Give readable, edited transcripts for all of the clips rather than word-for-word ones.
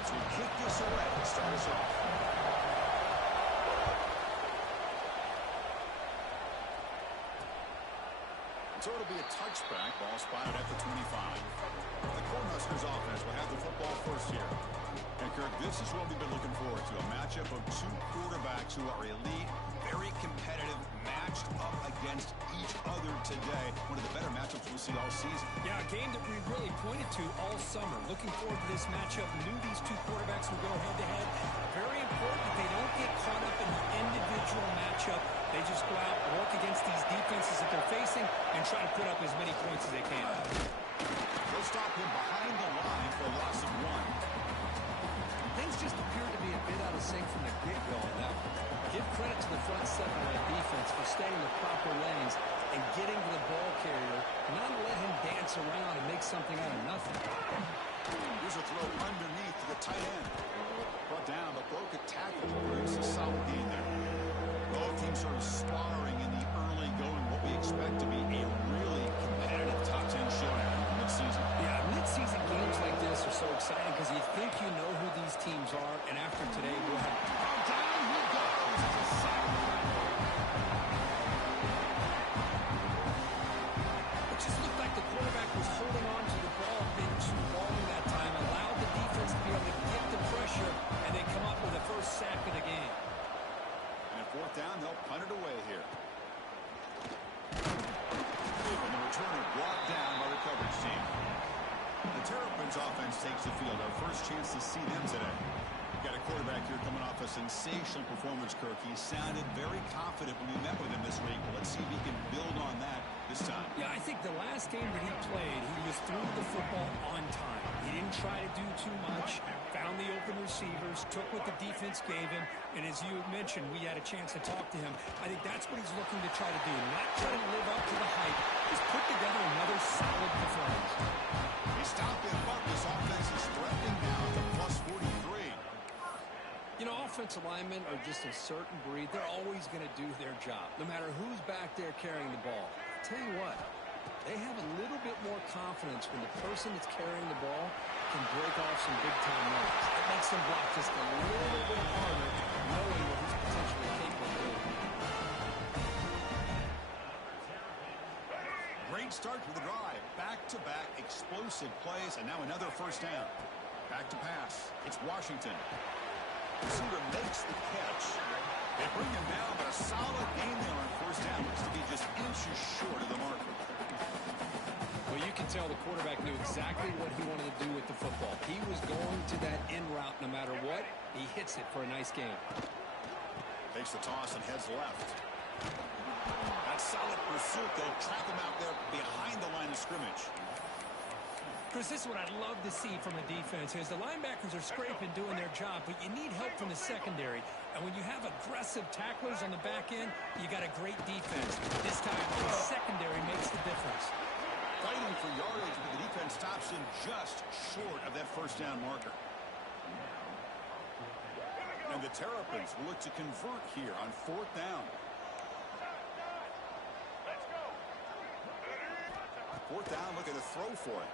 offense will kick this away to start us off. So it'll be a touchback. Ball spotted at the 25. The Cornhuskers offense will have the football first here. And Kirk, this is what we've been looking forward to. A matchup of two quarterbacks who are elite, very competitive, matched up against each other today. One of the better matchups we'll see all season. Yeah, a game that we really pointed to all summer. Looking forward to this matchup. Knew these two quarterbacks would go head-to-head. Very important that they don't get caught up in the individual matchup. They just go out, work against these defenses that they're facing, and try to put up as many points as they can. They'll stop him behind the line for a loss of 1. Things just appear to be a bit out of sync from the get-go on that one. Give credit to the front seven of that defense for staying in the proper lanes and getting to the ball carrier, not let him dance around and make something out of nothing. Here's a throw underneath to the tight end. Brought down, but broke a tackle. Brings a solid gain there. Both teams sort of sparring in the early going, what we expect to be a really competitive top 10 showdown in mid-season. Yeah, mid-season games like this are so exciting because you think you know who these teams are, and after today, we'll have... Oh, down he goes. It's a sack. It just looked like the quarterback was holding on to the ball a bit too long that time, allowed the defense to be able to get the pressure, and they come up with the first sack of the game. And fourth down, they'll punt it away here. And the returner brought down by the coverage team. The Terrapins offense takes the field. Our first chance to see them today. Got a quarterback here coming off a sensational performance, Kirk. He sounded very confident when we met with him this week. But let's see if he can build on that this time. Yeah, I think the last game that he played, he was through the football on time. He didn't try to do too much, found the open receivers, took what the defense gave him, and as you mentioned, we had a chance to talk to him. I think that's what he's looking to try to do, not try to live up to the hype, just put together another solid performance. He stopped him, but this offense is threatening now to plus 43. You know, offensive linemen are just a certain breed. They're always going to do their job, no matter who's back there carrying the ball. I'll tell you what, they have a little bit more confidence when the person that's carrying the ball can break off some big-time runs. It makes them block just a little bit harder, knowing what he's potentially capable of doing. Great start to the drive. Back-to-back explosive plays, and now another first down. Back to pass. It's Washington. Receiver makes the catch. They bring him down, but a solid gain there on first down. Looks to be just inches short of the marker. Well, you can tell the quarterback knew exactly what he wanted to do with the football. He was going to that in route no matter what. He hits it for a nice gain. Takes the toss and heads left. That solid pursuit, they'll track him out there behind the line of scrimmage. Chris, this is what I love to see from a defense is the linebackers are scraping, doing their job, but you need help from the secondary. And when you have aggressive tacklers on the back end, you got a great defense. This time, the secondary makes the difference. Fighting for yardage, but the defense stops him just short of that first down marker. And the Terrapins will look to convert here on fourth down. Fourth down, look at the throw for it.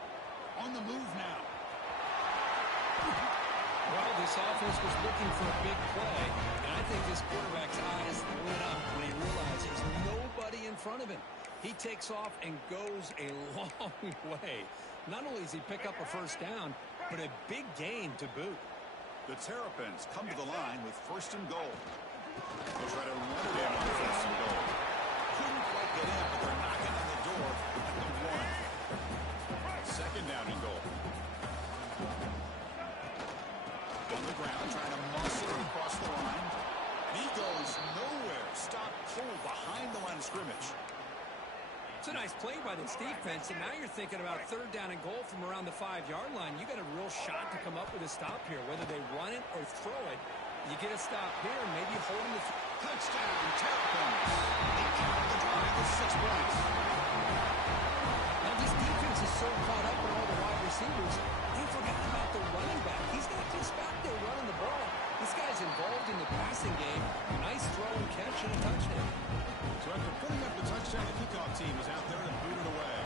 On the move now. Well, this offense was looking for a big play, and I think this quarterback's eyes lit up when he realized there's nobody in front of him. He takes off and goes a long way. Not only does he pick up a first down, but a big gain to boot. The Terrapins come to the line with first and goal. They'll try to run it in on first and goal. Couldn't quite get in, but they're knocking on the door at the one. Second down and goal. On the ground, trying to muscle it across the line. He goes nowhere. Stop cold behind the line of scrimmage. It's a nice play by this defense, and now you're thinking about third down and goal from around the 5-yard line. You got a real shot to come up with a stop here, whether they run it or throw it. You get a stop here, and maybe hold them to touchdown, Terrapins. They count the drive with 6 points. Now this defense is so caught up in all the wide receivers, they forgot about the running back. He's not just back there running the ball. This guy's involved in the passing game. Nice throw and catch and a touchdown. So after putting up the touchdown, the kickoff team is out there to boot it away.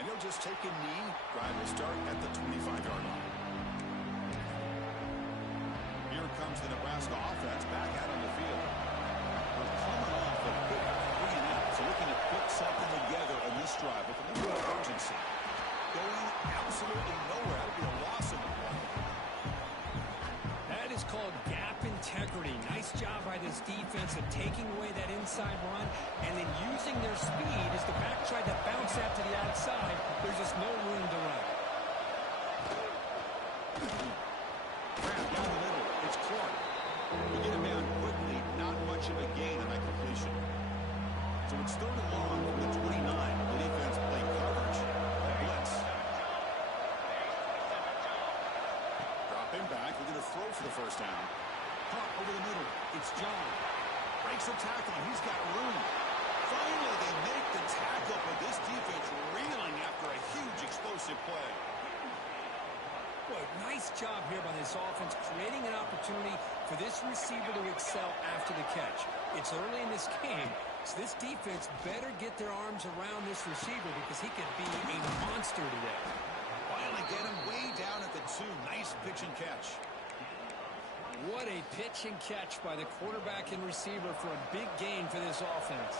And he'll just take a knee. Drive will start at the 25-yard line. Here comes the Nebraska offense back out on the field. We're coming off a quick 3 and out, so looking to put something together in this drive with a little bit of urgency. Going absolutely nowhere. That would be a loss of the play. That is called gap integrity. Nice job by this defense of taking away that inside run and then using their speed as the back tried to bounce that to the outside. There's just no room to run. Grab down the middle. It's Clark. We get him down quickly. Not much of a gain on that completion. So it's 3rd and long from the 29. The defense play coverage and blitz. Dropping back. We're going to throw for the first down. Pump over the middle. It's John. Breaks the tackle. He's got room. Finally, they make the tackle, but this defense reeling after a huge explosive play. Boy, nice job here by this offense, creating an opportunity for this receiver to excel after the catch. It's early in this game, so this defense better get their arms around this receiver because he could be a monster today. Finally get him way down at the 2. Nice pitch and catch. What a pitch and catch by the quarterback and receiver for a big gain for this offense.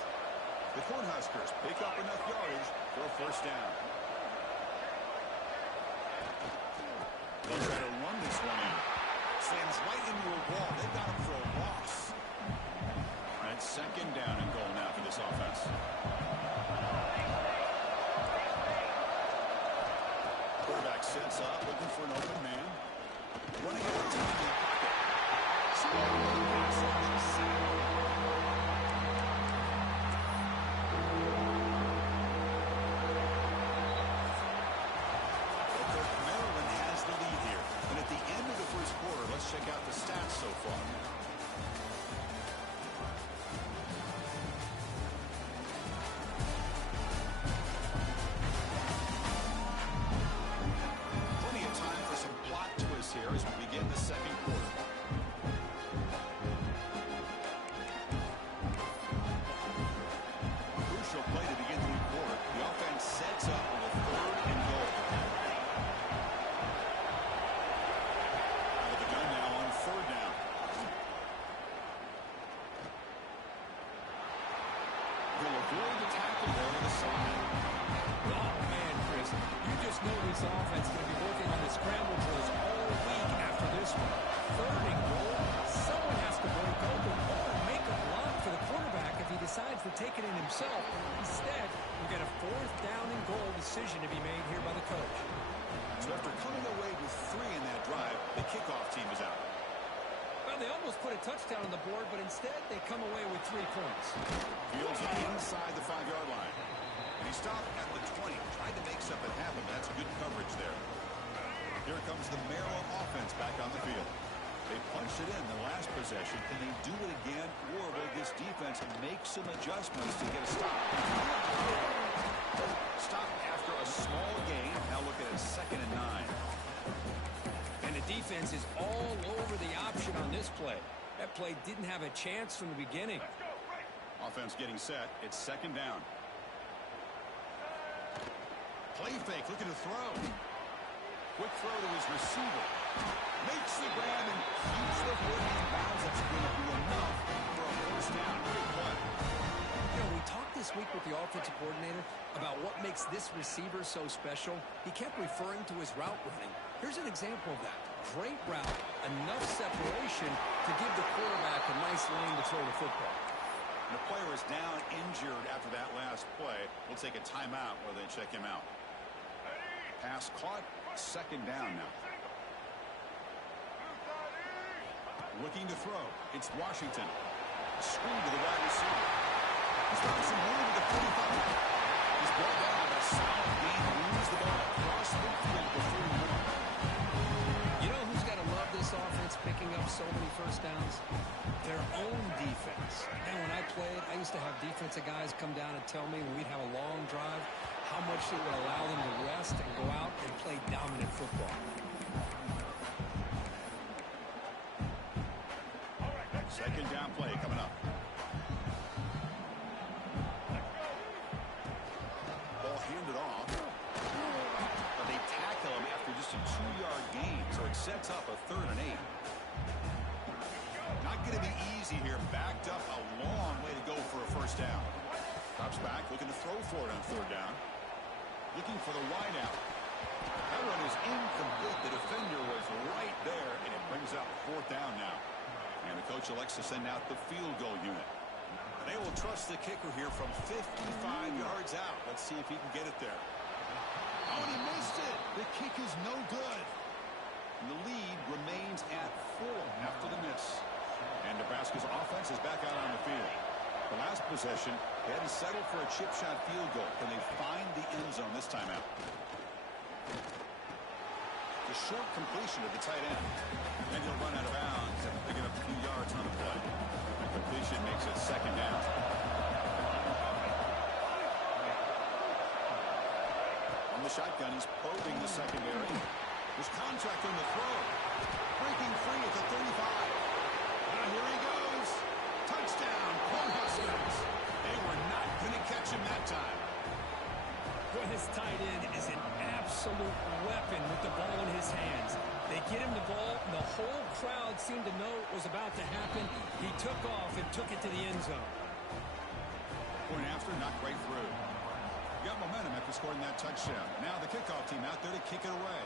The Cornhuskers pick up enough yardage for a first down. They'll try to run this one in. Stands right into a wall. They've got him for a loss. That's 2nd down and goal now for this offense. Quarterback sets up, looking for an open man. Running out of time in the pocket. Maryland has the lead here. And at the end of the first quarter, let's check out the stats so far. Plenty of time for some plot twists here as we begin the second quarter. Crucial play to begin the new quarter. The offense sets up with a 3rd and goal. Out of the gun now on 3rd down. He'll avoid the tackle there to the side. Oh, man, Chris, you just know this offense is going to be working on the scramble drills all week after this one. 3rd and goal, someone has to break open or make a block for the quarterback if he decides to take it in himself. Instead, we get a 4th down and goal decision to be made here by the coach. So after coming away with 3 in that drive, the kickoff team is out. Well, they almost put a touchdown on the board, but instead they come away with 3 points. Fields it inside the 5-yard line. And he stopped at the 20. Tried to make something happen. That's good coverage there. Here comes the Maryland offense back on the field. They punched it in the last possession. Can they do it again, or will this defense make some adjustments to get a stop? Stop after a small gain. Now look at it, 2nd and 9. And the defense is all over the option on this play. That play didn't have a chance from the beginning. Offense getting set. It's 2nd down. Play fake, looking to throw. Quick throw to his receiver. Makes the grab and keeps the foot in bounds. That's going to be enough for a first down. Great play. You know, we talked this week with the offensive coordinator about what makes this receiver so special. He kept referring to his route running. Here's an example of that. Great route, enough separation to give the quarterback a nice lane to throw the football. The player is down injured after that last play. We'll take a timeout while they check him out. Pass caught, 2nd down now. Looking to throw. It's Washington. Screen to the wide receiver. He's got some room to the 45. He's brought down by a solid gain. Moves the ball across the field for 31. You know who's got to love this offense picking up so many first downs? Their own defense. And when I played, I used to have defensive guys come down and tell me when we'd have a long drive how much it would allow them to rest and go out and play dominant football. Second down play coming up. Ball handed off. sets up a 3rd and 8. Not going to be easy here. Backed up a long way to go for a first down. Drops back, looking to throw for it on 3rd down. Looking for the wide out. That run is incomplete. The defender was right there, and it brings up 4th down now. And the coach elects to send out the field goal unit. They will trust the kicker here from 55 yards out. Let's see if he can get it there. Oh, and he missed it. The kick is no good. And the lead remains at 4 after the miss. And Nebraska's offense is back out on the field. The last possession, they had to settle for a chip shot field goal. Can they find the end zone this time out? The short completion to the tight end. And he'll run out of bounds and pick it up a few yards on the play. The completion makes it 2nd down. On the shotgun, he's probing the secondary. There's contact on the throw. Breaking free at the 35. And here he goes. Touchdown, Cornhuskers. They were not going to catch him that time. Well, his tight end is an absolute weapon with the ball in his hands. They get him the ball, and the whole crowd seemed to know it was about to happen. He took off and took it to the end zone. Point after, not quite through. Got momentum after scoring that touchdown. Now the kickoff team out there to kick it away.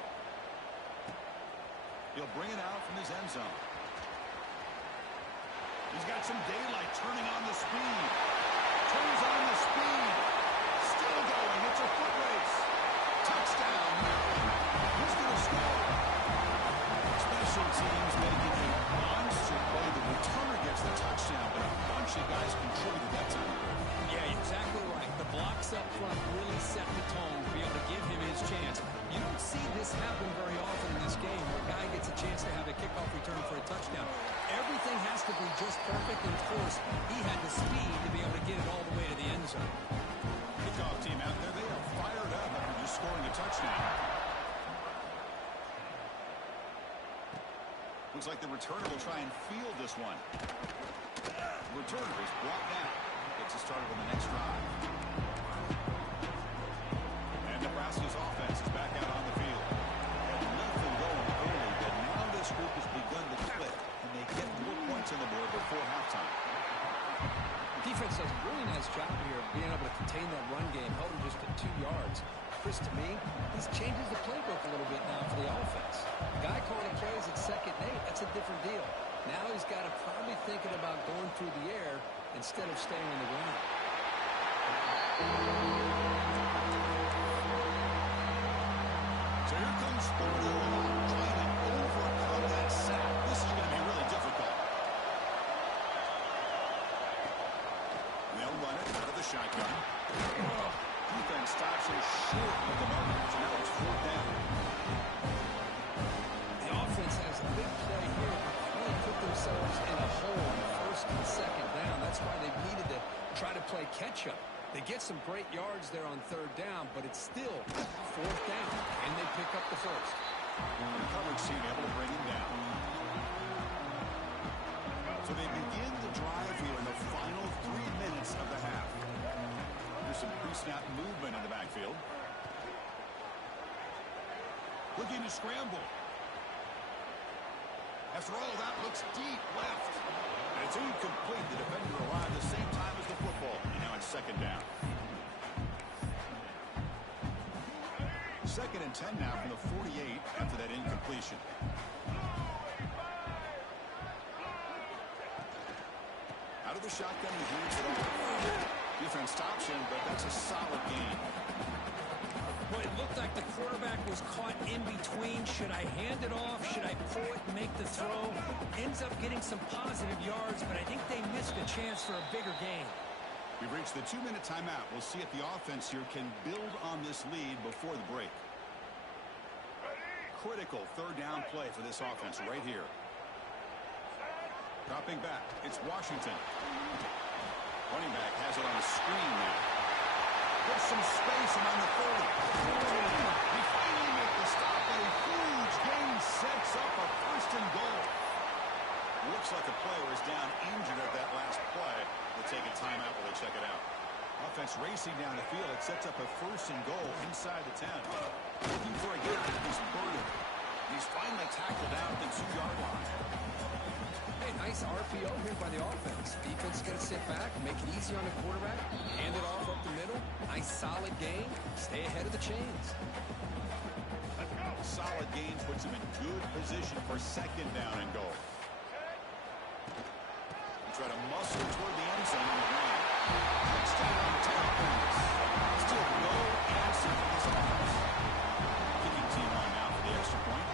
He'll bring it out from his end zone. He's got some daylight, turning on the speed. Turns on the speed. Still going. It's a foot race. Touchdown, Maryland. Who's going to score? Special teams making a monster play. The returner gets the touchdown, but a bunch of guys contributed that time. Yeah, exactly right. The blocks up front really set the tone to be able to give him his chance. You don't see this happen very often in this game where a guy gets a chance to have a kickoff return for a touchdown. Everything has to be just perfect, and of course, he had the speed to be able to get it all the way to the end zone. Kickoff team out there, they are fired up after just scoring a touchdown. Looks like the returner will try and field this one. The returner is brought down. Gets us started on the next drive. And Nebraska's offense is back out on the field. Had nothing going early, but now this group has begun to click, and they get more points on the board before halftime. Defense does a really nice job here of being able to contain that run game, held him just to 2 yards. Chris, to me, this changes the playbook a little bit now for the offense. The guy calling plays at 2nd and 8, that's a different deal. Now he's got to probably thinking about going through the air instead of staying on the ground. So here comes Purdue trying to overcome that sack. This is going to be really difficult. They'll run it out of the shotgun. Defense stops him short of the marker. So now it's 4th down. The offense has a big play here. Really put themselves in a hole on 1st and 2nd down. That's why they've needed to try to play catch-up. They get some great yards there on 3rd down, but it's still 4th down, and they pick up the 1st. The coverage team able to bring him down. So they begin the drive here in the final 3 minutes of the half. There's some pre-snap movement in the backfield. Looking to scramble. After all, that looks deep left. And it's incomplete. The defender arrived the same time as the football. And now it's 2nd down. 2nd and 10 now from the 48 after that incompletion. Out of the shotgun, he hands it over. Defense stops him, but that's a solid gain. Well, it looked like the quarterback was caught in between. Should I hand it off? Should I pull it and make the throw? Ends up getting some positive yards, but I think they missed a chance for a bigger gain. We've reached the 2-minute timeout. We'll see if the offense here can build on this lead before the break. Critical 3rd down play for this offense right here. Dropping back, it's Washington. Running back has it on the screen now. There's some space around the 30. He finally makes the stop, and a huge gain sets up a 1st and goal. Looks like the player is down injured at that last play. They'll take a timeout while they check it out. Offense racing down the field. It sets up a 1st and goal inside the 10. Looking for a gain. He's burdened. He's finally tackled down at the 2-yard line. Hey, nice RPO here by the offense. Defense is going to sit back, make it easy on the quarterback, hand it off up the middle. Nice solid gain. Stay ahead of the chains. Solid gain puts him in good position for second down and goal. Try to muscle toward the end zone on the ground. Touchdown, Texans. Still no answer for this offense. Kicking team on now for the extra point.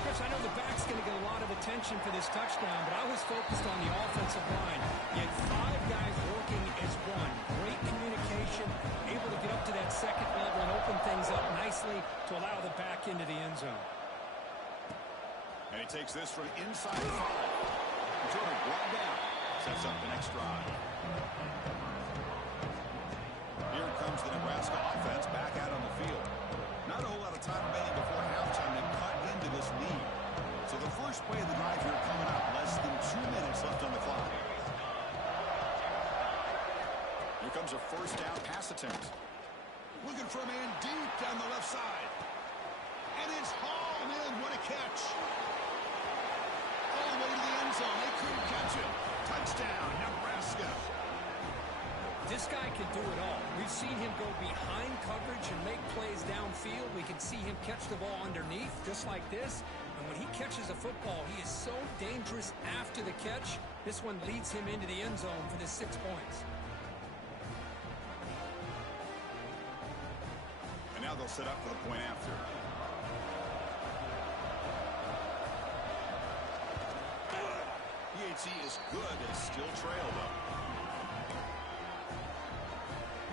Chris, I know the back's going to get a lot of attention for this touchdown, but I was focused on the offensive line. You had 5 guys working as one. Great communication, able to get up to that second level and open things up nicely to allow the back into the end zone. And he takes this from inside the 5. Jordan brought down. Sets up the next drive. Here comes the Nebraska offense back out on the field. Not a whole lot of time remaining before halftime to cut into this lead. So the first play of the drive here coming up. Less than 2 minutes left on the clock. Here comes a first down pass attempt. Looking for a man deep down the left side. And it's hauled in. What a catch. All the way to the end zone. They couldn't catch him. Touchdown, Nebraska. This guy can do it all. We've seen him go behind coverage and make plays downfield. We can see him catch the ball underneath, just like this. And when he catches a football, he is so dangerous after the catch. This one leads him into the end zone for the 6 points. And now they'll set up for the point after. PAT is good and still trail, though.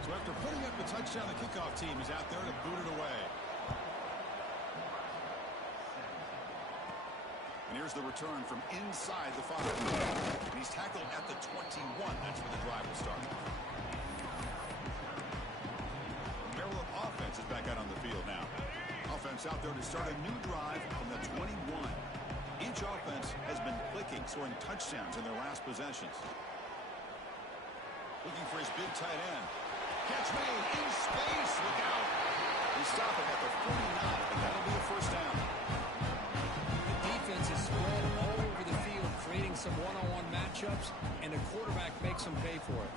So after putting up the touchdown, the kickoff team is out there to boot it away. And here's the return from inside the 5. And he's tackled at the 21. That's where the drive will start. Maryland offense is back out on the field now. Offense out there to start a new drive from the 21. Each offense has been clicking, scoring touchdowns in their last possessions. Looking for his big tight end. Catch made in space. Look out. They stop it at the 49, and that'll be a first down. The defense is spread all over the field, creating some one-on-one matchups, and the quarterback makes them pay for it.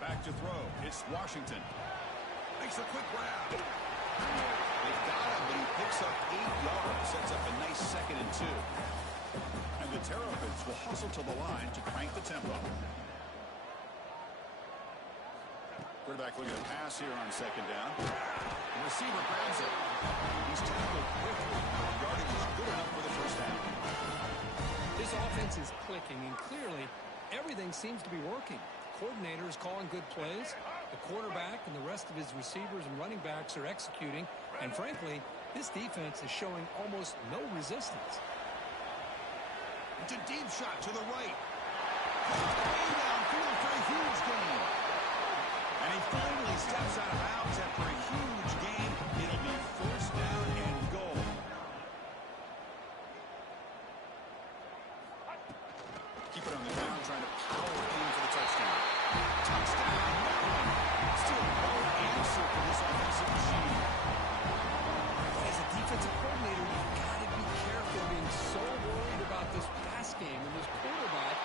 Back to throw. It's Washington. Makes a quick grab. They've got him, but he picks up 8 yards. Sets up a nice 2nd and 2. And the Terrapins will hustle to the line to crank the tempo. Quarterback looking to pass here on 2nd down. The receiver grabs it. He's tackled quickly. The yardage is good enough for the first down. This offense is clicking, and clearly everything seems to be working. The coordinator is calling good plays. The quarterback and the rest of his receivers and running backs are executing. And frankly, this defense is showing almost no resistance. It's a deep shot to the right. Way downfield for a huge gain. And he finally steps out of bounds after a huge gain. It'll be first down and goal. Keep it on the ground, trying to power in for the touchdown. Touchdown. Still no answer for this offensive machine. As a defensive coordinator, you've got to be careful being so worried about this pass game and this quarterback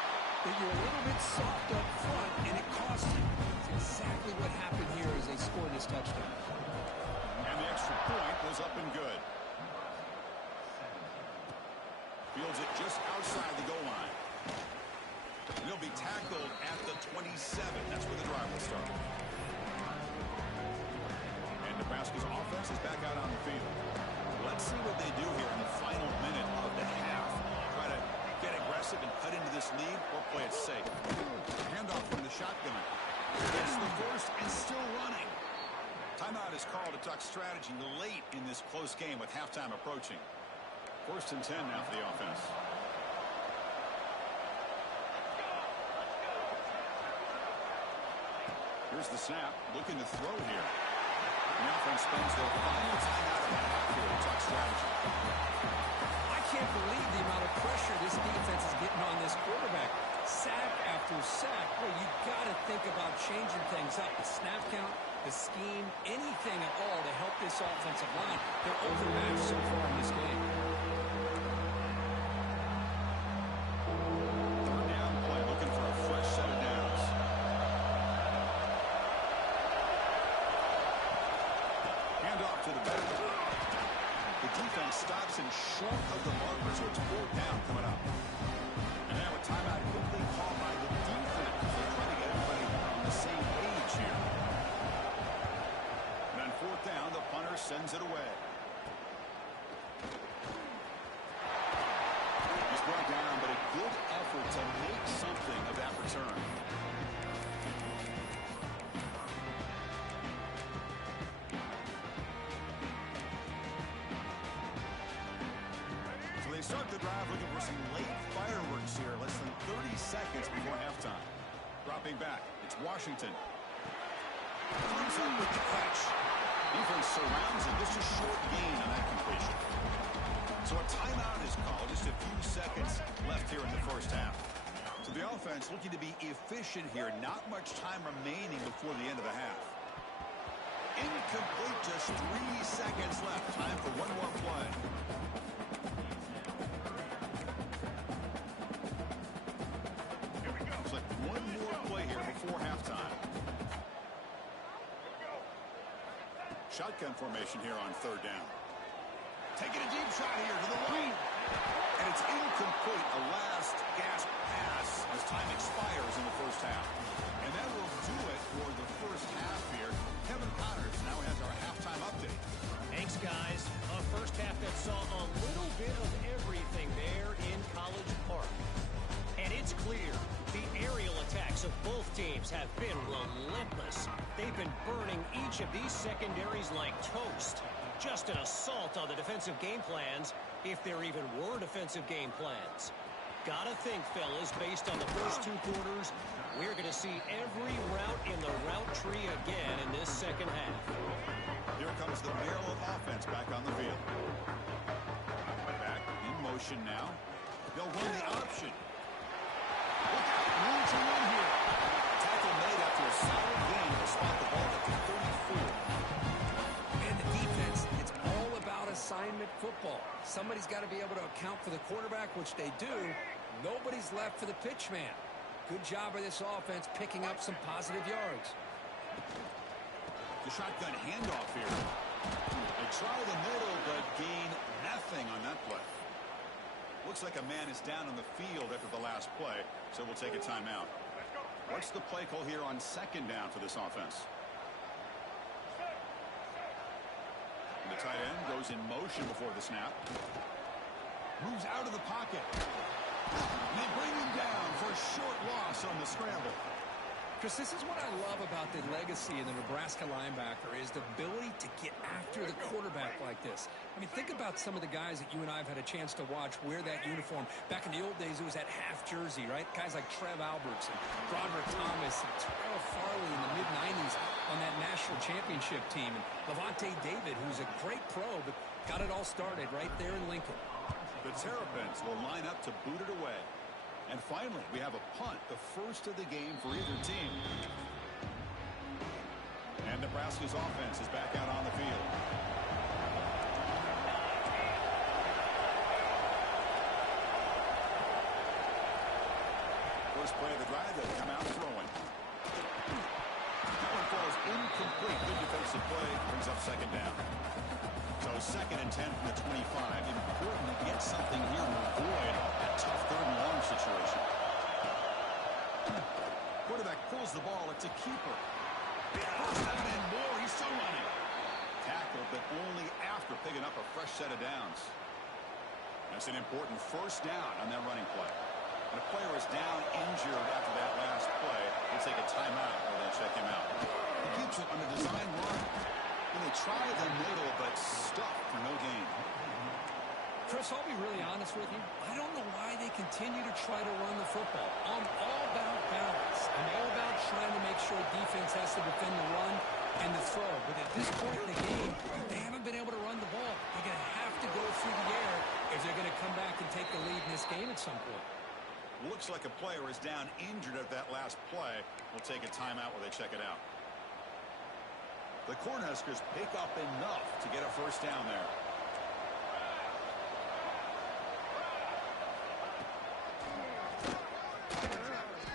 that you're a little bit soft up front, and it costs you. It's exactly what happened here as they scored this touchdown. And the extra point was up and good. Fields it just outside the goal line. He'll be tackled at the 27. That's where the drive will start. And Nebraska's offense is back out on the field. Let's see what they do here in the final minute of the half. Try to get aggressive and cut into this lead, or play it safe. Handoff from the shotgun. It's the first and still running. Timeout is called to talk strategy late in this close game with halftime approaching. 1st and 10 now for the offense. Here's the snap, looking to throw here. The offense spends their final timeout of the half here to talk strategy. I can't believe the amount of pressure this defense is getting on this quarterback. Sack after sack. Well, you've got to think about changing things up. The snap count, the the scheme, anything at all to help this offensive line. They're overmatched so far in this game. Third down play, looking for a fresh set of downs. Hand off to the back. The defense stops him short of the marker, so it's fourth down coming up. And now a timeout quickly called by the defense. They're trying to get everybody on the same page here. And on fourth down, the punter sends it away. He's brought down, but a good effort to make something of that return. So they start the drive looking for some late fireworks here, less than 30 seconds before halftime. Dropping back, it's Washington. Comes up with the catch. Defense surrounds him. Just a short gain on that completion. So a timeout is called. Just a few seconds left here in the first half. So the offense looking to be efficient here. Not much time remaining before the end of the half. Incomplete. Just 3 seconds left. Time for one more play. Looks like one more play here before halftime. Shotgun formation here on third down. Taking a deep shot here to the right. And it's incomplete. A last gasp pass as time expires in the first half. And that will do it for the first half here. Kevin Connors now has our halftime update. Thanks, guys. A first half that saw a little bit of everything there in College Park. And it's clear the aerial attacks of both teams have been relentless. They've been burning each of these secondaries like toast. Just an assault on the defensive game plans, if there even were defensive game plans. Gotta think, fellas, based on the first 2 quarters, we're going to see every route in the route tree again in this second half. Here comes the Maryland offense back on the field. Back in motion now. They'll run the option. Look out, room to run here. Tackle made after a solid gain to spot the ball at the 34. And the defense, it's all about assignment football. Somebody's got to be able to account for the quarterback, which they do. Nobody's left for the pitch man. Good job by this offense picking up some positive yards. The shotgun handoff here. They try the middle, but gain nothing on that play. Looks like a man is down on the field after the last play, so we'll take a timeout. What's the play call here on second down for this offense? And the tight end goes in motion before the snap. Moves out of the pocket. And they bring him down for a short loss on the scramble. Chris, this is what I love about the legacy of the Nebraska linebacker is the ability to get after the quarterback like this. I mean, think about some of the guys that you and I have had a chance to watch wear that uniform. Back in the old days, it was that half jersey, right? Guys like Trev Alberts and Broderick Thomas and Terrell Farley in the mid-90s on that national championship team. And Levante David, who's a great pro, but got it all started right there in Lincoln. The Terrapins will line up to boot it away. And finally, we have a punt, the first of the game for either team. And Nebraska's offense is back out on the field. First play of the drive, they'll come out throwing. That one falls incomplete. Good defensive play, brings up second down. So second and 10 from the 25. Important to get something here to avoid a tough third and long situation. Quarterback pulls the ball. It's a keeper. First down and more. He's still running. Tackled, but only after picking up a fresh set of downs. That's an important first down on that running play. And a player is down injured after that last play. We'll take a timeout while they check him out. He keeps it on the design run. And they try the middle, but stuck for no gain. Chris, I'll be really honest with you. I don't know why they continue to try to run the football. I'm all about balance. I'm all about trying to make sure defense has to defend the run and the throw. But at this point in the game, they haven't been able to run the ball. They're going to have to go through the air if they're going to come back and take the lead in this game at some point. Looks like a player is down injured at that last play. We'll take a timeout while they check it out. The Cornhuskers pick up enough to get a first down there.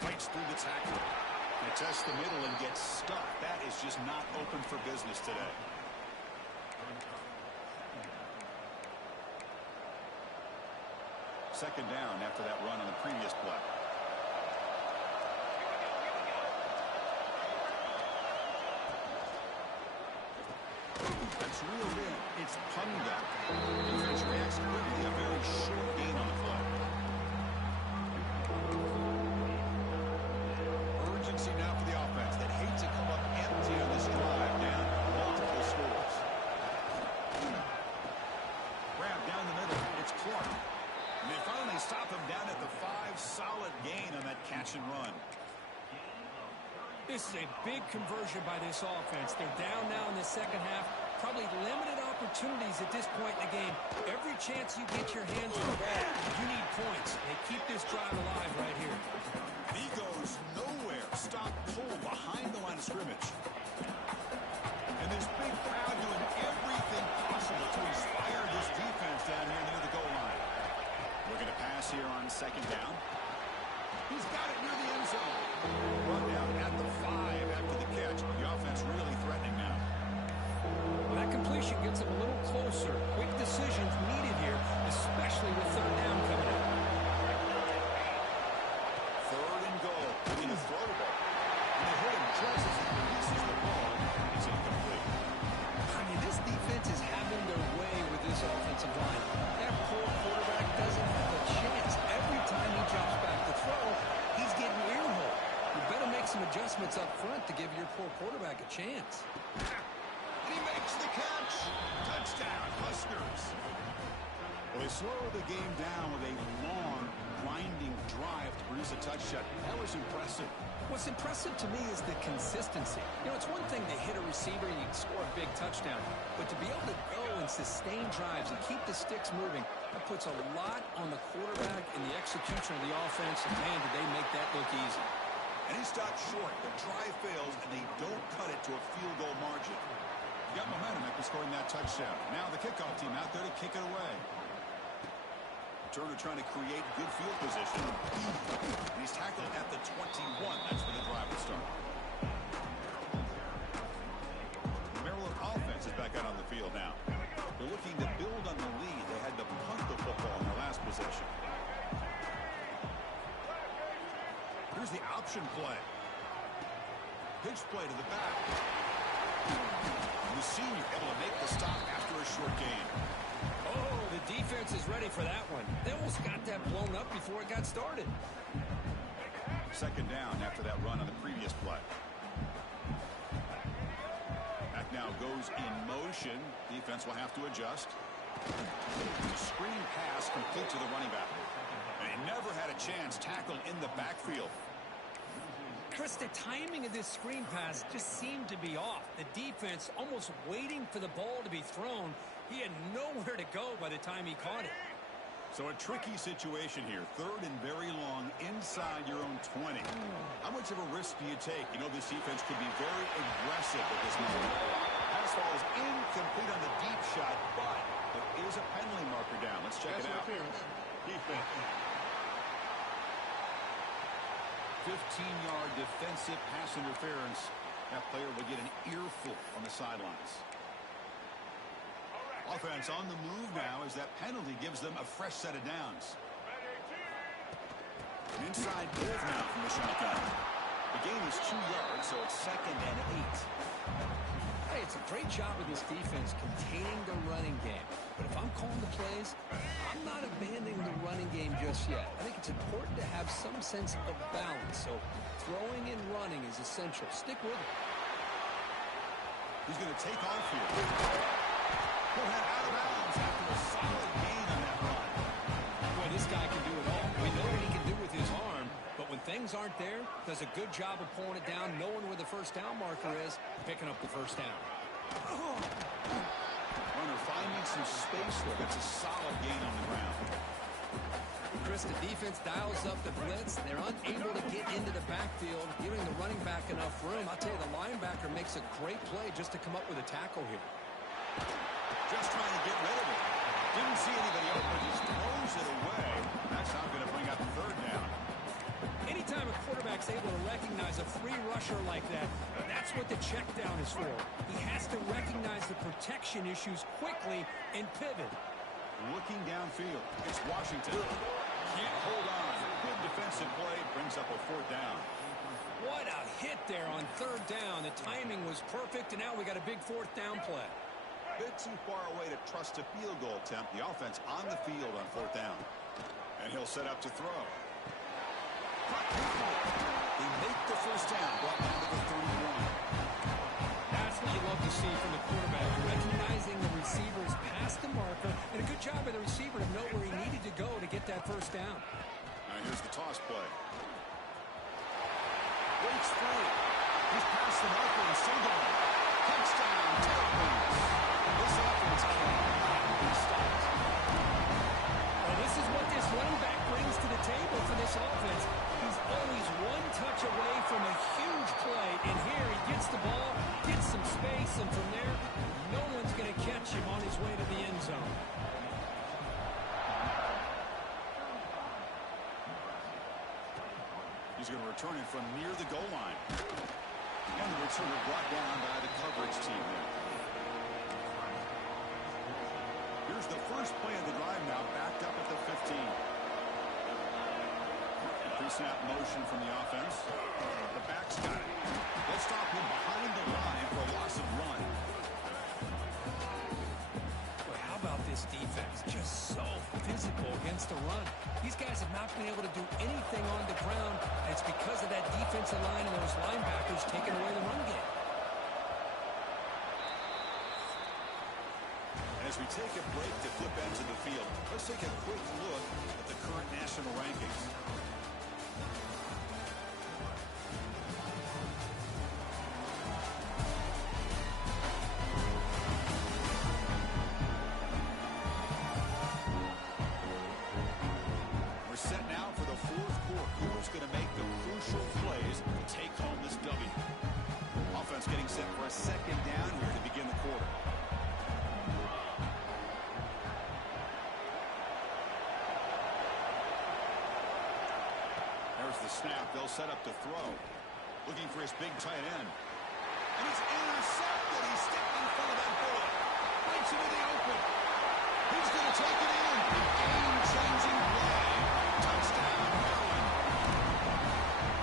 Fights through the tackle. They test the middle and gets stuck. That is just not open for business today. Second down after that run on the previous play. That's reeled in. It's punted up. Defense reacts quickly. A very short gain on the play. Urgency now for the offense that hates to come up empty on this drive, down multiple scores. Grab down the middle. It's Clark. And they finally stop him down at the 5. Solid gain on that catch and run. This is a big conversion by this offense. They're down now in the second half. Probably limited opportunities at this point in the game. Every chance you get your hands on the ball, you need points. They keep this drive alive right here. He goes nowhere. Stop, pull behind the line of scrimmage. And this big crowd doing everything possible to inspire this defense down here near the goal line. Looking to pass here on second down. He's got it near the end zone. Run down at the 5 after the catch. The offense really threatening now. Well, that completion gets them a little closer. Quick decisions needed here, especially with third down coming up. Third and goal. Looking to throw the ball. And they hit him just as he releases the ball. It's incomplete. I mean, this defense is having their way with this offensive line. That poor quarterback doesn't have a chance. Every time he drops back to throw, he's getting earholed. You better make some adjustments up front to give your poor quarterback a chance. He makes the catch. Touchdown, Huskers. Well, they slow the game down with a long, grinding drive to produce a touchdown. That was impressive. What's impressive to me is the consistency. You know, it's one thing to hit a receiver and you can score a big touchdown, but to be able to go and sustain drives and keep the sticks moving, that puts a lot on the quarterback and the execution of the offense. And man, did they make that look easy. And he stopped short. The drive fails, and they don't cut it to a field goal margin. You got momentum after scoring that touchdown. Now the kickoff team out there to kick it away. Turner trying to create good field position. He's tackled at the 21. That's where the drive will start. The Maryland offense is back out on the field now. They're looking to build on the lead. They had to punt the football in their last possession. Here's the option play. Pitch play to the back. The senior able to make the stop after a short gain. Oh, the defense is ready for that one. They almost got that blown up before it got started. Second down after that run on the previous play. Back now goes in motion. Defense will have to adjust. Screen pass complete to the running back. And he never had a chance tackled in the backfield. Chris, the timing of this screen pass just seemed to be off. The defense almost waiting for the ball to be thrown. He had nowhere to go by the time he caught it. So a tricky situation here. Third and very long inside your own 20. How much of a risk do you take? You know this defense could be very aggressive at this moment. Pass ball is incomplete on the deep shot, but there is a penalty marker down. Let's check it out. Defense. 15-yard defensive pass interference. That player will get an earful on the sidelines. Offense on the move now as that penalty gives them a fresh set of downs. Inside move now from the shotgun. The gain is 2 yards, so it's 2nd and 8. Hey, it's a great job of this defense containing the running game. But if I'm calling the plays, I'm not abandoning the running game just yet. I think it's important to have some sense of balance. So throwing and running is essential. Stick with it. He's going to take off here. He'll head out of bounds after a solid gain on that run. Boy, this guy can do it all. We know what he can do with his arm, but when things aren't there, does a good job of pulling it down, knowing where the first down marker is, picking up the first down. Runner finding some space there. That's a solid gain on the ground. Chris, the defense dials up the blitz. They're unable to get into the backfield, giving the running back enough room. I'll tell you, the linebacker makes a great play just to come up with a tackle here. Just trying to get rid of it. Didn't see anybody open. Just throws it away. That's not going to bring up the third down. Anytime a quarterback's able to recognize a free rusher like that, that's what the check down is for. He has to recognize the protection issues quickly and pivot. Looking downfield. It's Washington. Can't hold on. Good defensive play. Brings up a fourth down. What a hit there on third down. The timing was perfect, and now we got a big fourth down play. Bit too far away to trust a field goal attempt. The offense on the field on fourth down. And he'll set up to throw. They make the first down. Brought down to the 31. That's what you love to see from the quarterback. Recognizing the receivers past the marker. And a good job by the receiver to know where he needed to go to get that first down. Now here's the toss play. Breaks free. He's past the marker and still going. Touchdown, Terrapins. This offense cannot be stopped. Well, this is what this running back brings to the table for this offense. He's always one touch away from a huge play. And here he gets the ball, gets some space, and from there, no one's going to catch him on his way to the end zone. He's going to return it from near the goal line. And the returner brought down by the coverage team there. Here's the first play of the drive now, backed up at the 15. Pre-snap motion from the offense. The back's got it. They'll stop him behind the line for a loss of run. Boy, how about this defense? Just so physical against the run. These guys have not been able to do anything on the ground, and it's because of that defensive line and those linebackers taking away the run game. As we take a break to flip ends of the field, let's take a quick look at the current national rankings. We're set now for the fourth quarter. Who's going to make the crucial plays to take home this W? Offense getting set for a second down here to begin the quarter. The snap, they'll set up to throw. Looking for his big tight end. And he's intercepted. He's stepped in front of that bullet. Breaks into the open. He's going to take it in. A game-changing play. Touchdown, Maryland.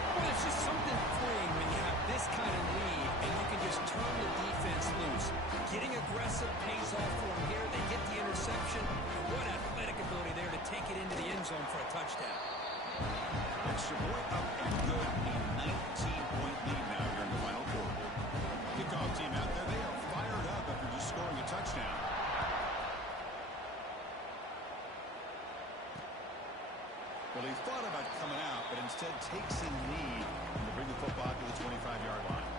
Well, it's just something freeing when you have this kind of lead and you can just turn the defense loose. Getting aggressive pays off for them here. They get the interception. And what athletic ability there to take it into the end zone for a touchdown. Extra point up and good. A 19-point lead now here in the final quarter. Kickoff team out there. They are fired up after just scoring a touchdown. Well, he thought about coming out, but instead takes a knee to bring the football to the 25-yard line.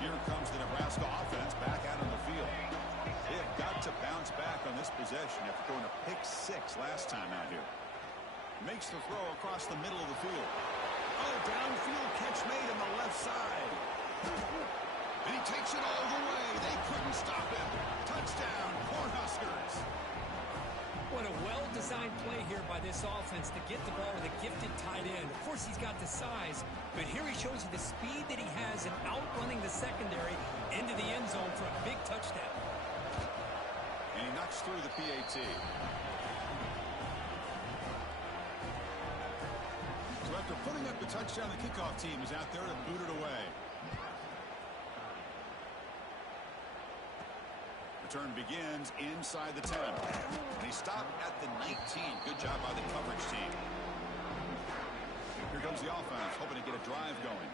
Here comes the Nebraska offense back out on the field. They have got to bounce back on this possession after going to pick 6 last time out here. Makes the throw across the middle of the field. Oh, downfield catch made on the left side. And he takes it all the way. They couldn't stop him. Touchdown, Cornhuskers. What a well-designed play here by this offense to get the ball with a gifted tight end. Of course, he's got the size, but here he shows you the speed that he has in outrunning the secondary into the end zone for a big touchdown. And he knocks through the PAT. So after putting up the touchdown, the kickoff team is out there to boot it away. Return begins inside the 10. And he stopped at the 19. Good job by the coverage team. Here comes the offense, hoping to get a drive going.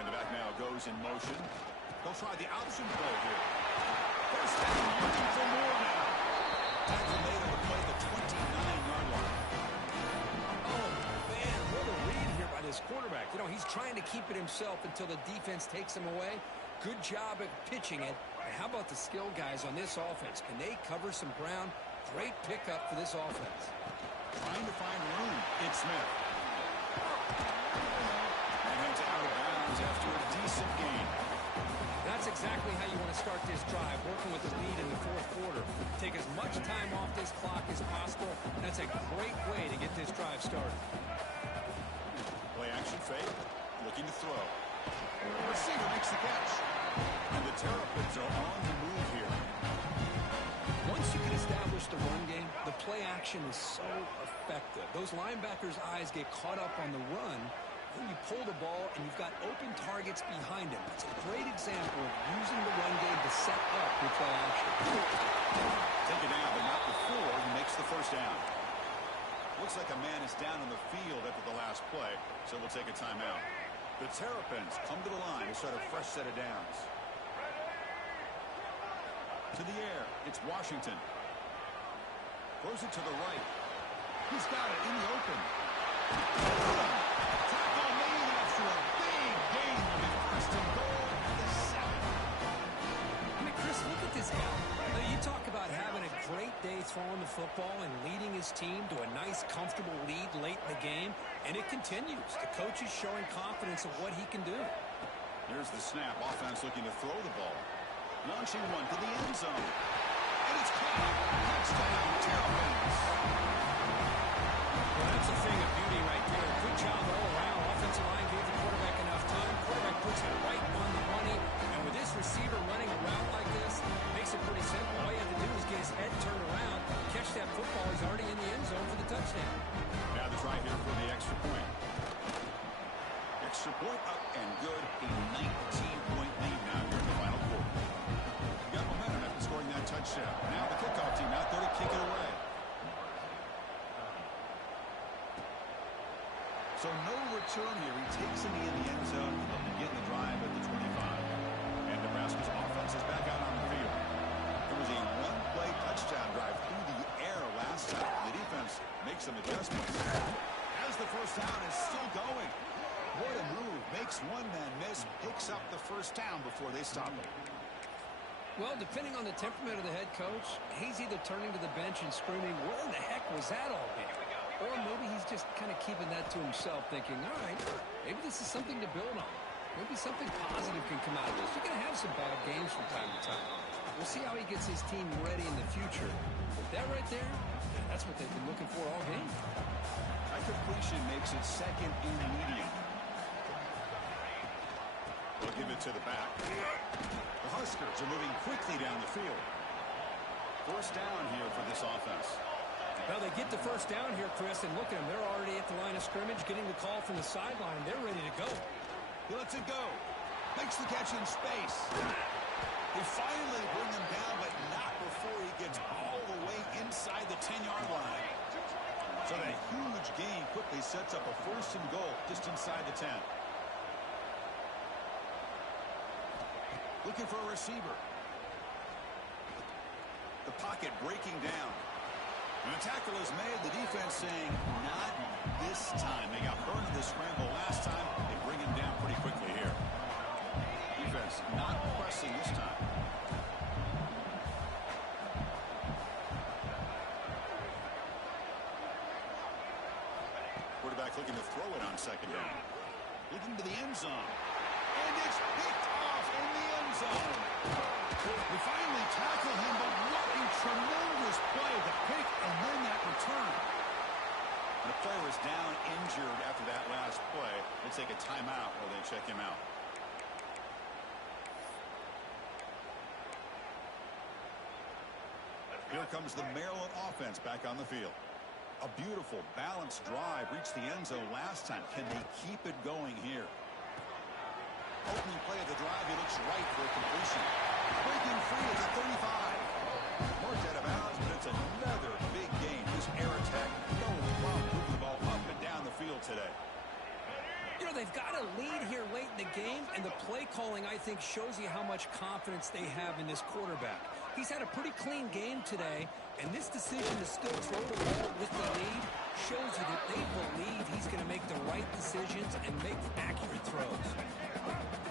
And the back now goes in motion. They'll try the option play here. First down, looking for more now. Tackle made on the play at the 29-yard line. Oh, man, what a read here by this quarterback. You know, he's trying to keep it himself until the defense takes him away. Good job at pitching it. And how about the skill guys on this offense? Can they cover some ground great pickup for this offense. Trying to find room. It's Smith. And heads out of bounds after a decent gain. That's exactly how you want to start this drive, working with the lead in the fourth quarter. Take as much time off this clock as possible. That's a great way to get this drive started. Play action fake. Looking to throw. The receiver makes the catch. And the Terrapins are on the move here. Once you can establish the run game, the play action is so effective. Those linebackers' eyes get caught up on the run. Then you pull the ball, and you've got open targets behind him. It's a great example of using the run game to set up your play action. Take it down, but not before he makes the first down. Looks like a man is down on the field after the last play, so we'll take a timeout. The Terrapins come to the line to start a fresh set of downs. To the air, it's Washington. Throws it to the right. He's got it in the open. Tackle made after a big gain on the first and goal at the 7. I mean, Chris, look at this guy. You talk about having a great day throwing the football and leading his team to a nice, comfortable lead late in the game, and it continues. The coach is showing confidence of what he can do. Here's the snap. Offense looking to throw the ball. Launching one to the end zone. And it's caught. Touchdown, Terrapins. Well, that's a thing of beauty right there. Good job all around. Offensive line gave the quarterback enough time. Quarterback puts it right on the money. And with this receiver running a route like this, it makes it pretty simple. All you have to do is get his head turned around, catch that football. He's already in the end zone for the touchdown. Now the try here for the extra point. Extra point up and good. A 19-point lead now here in the final quarter. Got momentum after scoring that touchdown. Now the kickoff team out there to kick it away. So no return here. He takes it in the end zone. They'll begin the drive at the 25. And Nebraska's offense is back out on the field. It was a one-play touchdown drive through the air last time. The defense makes some adjustments. As the first down is still going. What a move. Makes one man miss. Picks up the first down before they stop him. Well, depending on the temperament of the head coach, he's either turning to the bench and screaming, "Where in the heck was that all game?" Or maybe he's just kind of keeping that to himself, thinking, all right, maybe this is something to build on. Maybe something positive can come out of this. You're going to have some bad games from time to time. We'll see how he gets his team ready in the future. But that right there, that's what they've been looking for all game. That completion makes it second and medium. They'll give it to the back. The Huskers are moving quickly down the field. First down here for this offense. Well, they get the first down here, Chris, and look at them. They're already at the line of scrimmage, getting the call from the sideline. They're ready to go. He lets it go. Makes the catch in space. They finally bring him down, but not before he gets all the way inside the 10-yard line. So that huge gain quickly sets up a first and goal just inside the 10. Looking for a receiver. The pocket breaking down. And a tackle is made. The defense saying, not this time. They got burned in the scramble last time. They bring him down pretty quickly here. Defense not pressing this time. Quarterback looking to throw it on second down. Looking to the end zone. And it's picked off in the end zone. We finally tackle him, but what a tremendous play. The pick and then that return. The player is down injured after that last play. They take a timeout while they check him out. Here comes the Maryland offense back on the field. A beautiful, balanced drive reached the end zone last time. Can they keep it going here? Opening play of the drive, he looks right for a completion. Breaking free at the 35. Marked out of bounds, but it's another big gain. This air attack, no problem moving the ball up and down the field today. You know, they've got a lead here late in the game, and the play calling, I think, shows you how much confidence they have in this quarterback. He's had a pretty clean game today, and this decision to still throw the ball with the lead shows you that they believe he's going to make the right decisions and make accurate throws.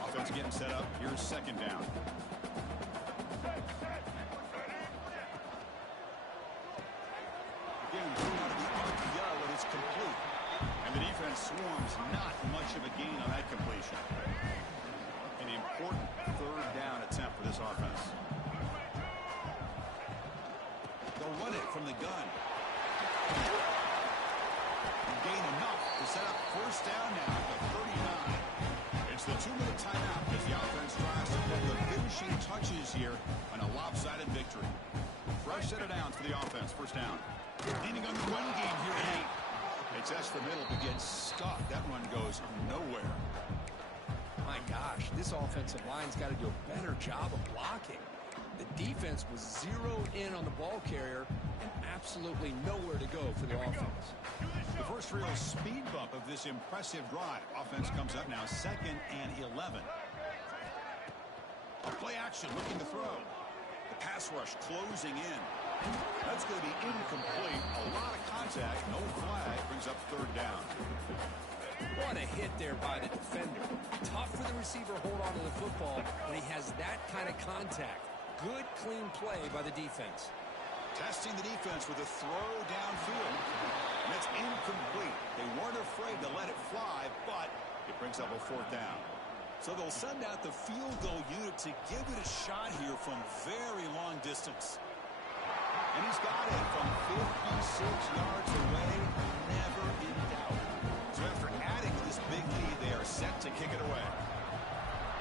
Offense getting set up. Here's second down. swarms. Not much of a gain on that completion. An important third down attempt for this offense. They'll run it from the gun. Gain enough to set up first down now at the 39. It's the 2-minute timeout as the offense tries to put the finishing touches here on a lopsided victory. Fresh set of downs for the offense. First down. Leaning on the run game here tonight. They test the middle but gets stuck. That run goes nowhere. My gosh, this offensive line's got to do a better job of blocking. The defense was zeroed in on the ball carrier and absolutely nowhere to go for the offense. The first real speed bump of this impressive drive. Offense comes up now 2nd and 11. Play action looking to throw. The pass rush closing in. That's going to be incomplete. A lot of contact. No flag. Brings up third down. What a hit there by the defender. Tough for the receiver to hold on to the football when he has that kind of contact. Good, clean play by the defense. Testing the defense with a throw downfield. And it's incomplete. They weren't afraid to let it fly, but it brings up a fourth down. So they'll send out the field goal unit to give it a shot here from very long distance. And he's got it from 56 yards away. Never in doubt. So after adding to this big lead, they are set to kick it away.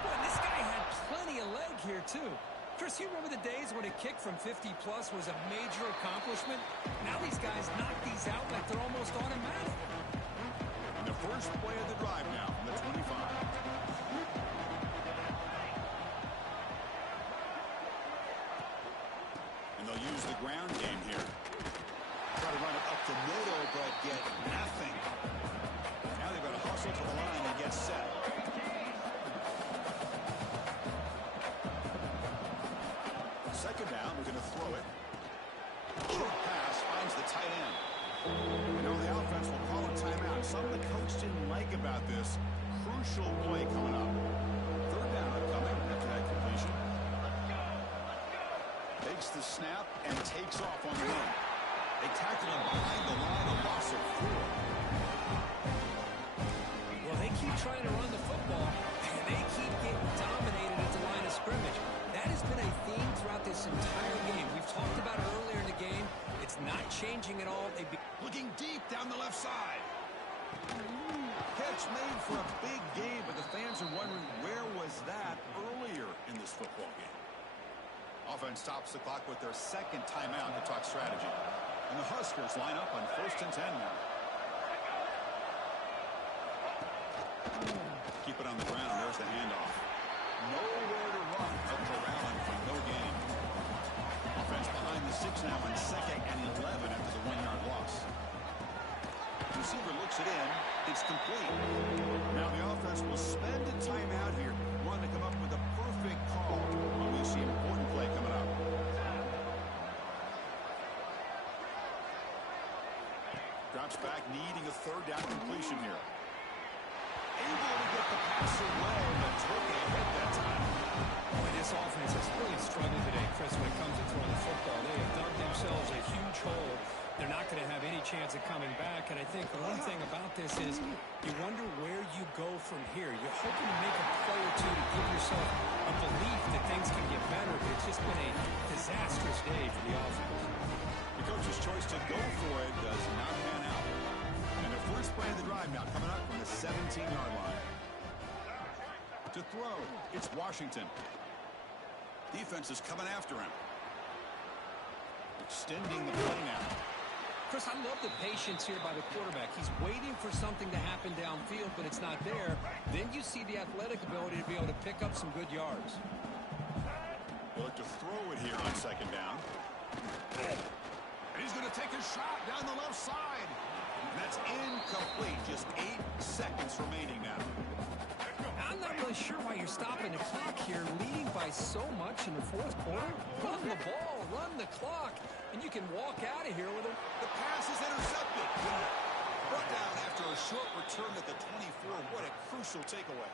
Boy, this guy had plenty of leg here, too. Chris, you remember the days when a kick from 50-plus was a major accomplishment? Now these guys knock these out like they're almost automatic. And the first play of the drive now from the 25. And they'll use the ground game here. Try to run it up the middle, but get nothing. Now they've got to hustle to the line and get set. Second down, we're going to throw it. Short pass finds the tight end. You know, the offense will call a timeout. Something the coach didn't like about this. Crucial play coming up. Third down upcoming after that completion. Takes the snap and takes off on the run. They tackle him behind the line, a loss of 4. Well, they keep trying to run the football, and they keep getting dominated at the line of scrimmage. That has been a theme throughout this entire game. We've talked about it earlier in the game. It's not changing at all. Looking deep down the left side. Catch made for a big game, but the fans are wondering where was that earlier in this football game. Offense stops the clock with their second timeout to talk strategy. And the Huskers line up on 1st and 10 now. Keep it on the ground. There's the handoff. Nowhere to run. Up to Allen for no gain. Offense behind the 6 now on 2nd and 11 after the 1-yard loss. Receiver looks it in. It's complete. Now the offense will spend a timeout here. Want to come up with a perfect call when we see important play coming up. Drops back, needing a third down completion here. Able to get the pass away, but took a hit that time. Boy, this offense has really struggled today, Chris, when it comes to throwing the football. They have dug themselves a huge hole. They're not going to have any chance of coming back. And I think one thing about this is you wonder where you go from here. You're hoping to make a play or two to give yourself a belief that things can get better. But it's just been a disastrous day for the offense. The coach's choice to go for it does not pan out. And the first play of the drive now coming up from the 17-yard line. To throw, it's Washington. Defense is coming after him. Extending the play now. Chris, I love the patience here by the quarterback. He's waiting for something to happen downfield, but it's not there. Then you see the athletic ability to be able to pick up some good yards. They'll look to throw it here on 2nd down. And he's going to take a shot down the left side. And that's incomplete. Just 8 seconds remaining now. I'm not really sure why you're stopping the clock here, leading by so much in the 4th quarter. Run the ball, run the clock, and you can walk out of here with a... The pass is intercepted. Brought down after a short return at the 24. What a crucial takeaway.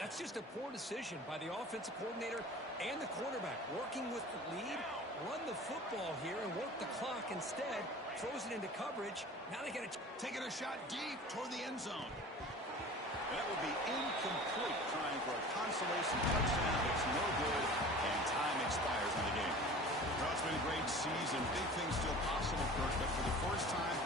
That's just a poor decision by the offensive coordinator and the quarterback. Working with the lead, run the football here and work the clock instead. throws it into coverage. Now they got to taking a shot deep toward the end zone. That will be incomplete, trying for a consolation touchdown. It's no good, and time expires in the game. Well, it's been a great season. Big things still possible, Kirk, but for the first time,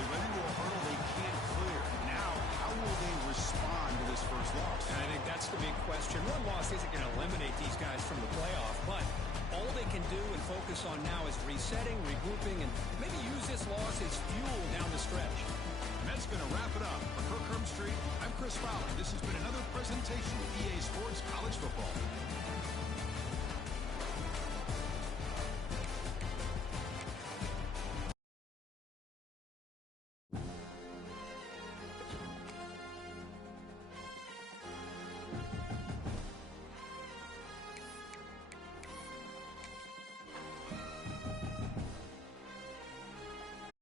they run into a hurdle they can't clear. Now, how will they respond to this first loss? And I think that's the big question. One loss isn't going to eliminate these guys from the playoff, but all they can do and focus on now is resetting, regrouping, and maybe use this loss as fuel down the stretch. And that's going to wrap it up. For Kirk Herbstreit, I'm Chris Fowler. This has been another presentation of EA Sports College Football.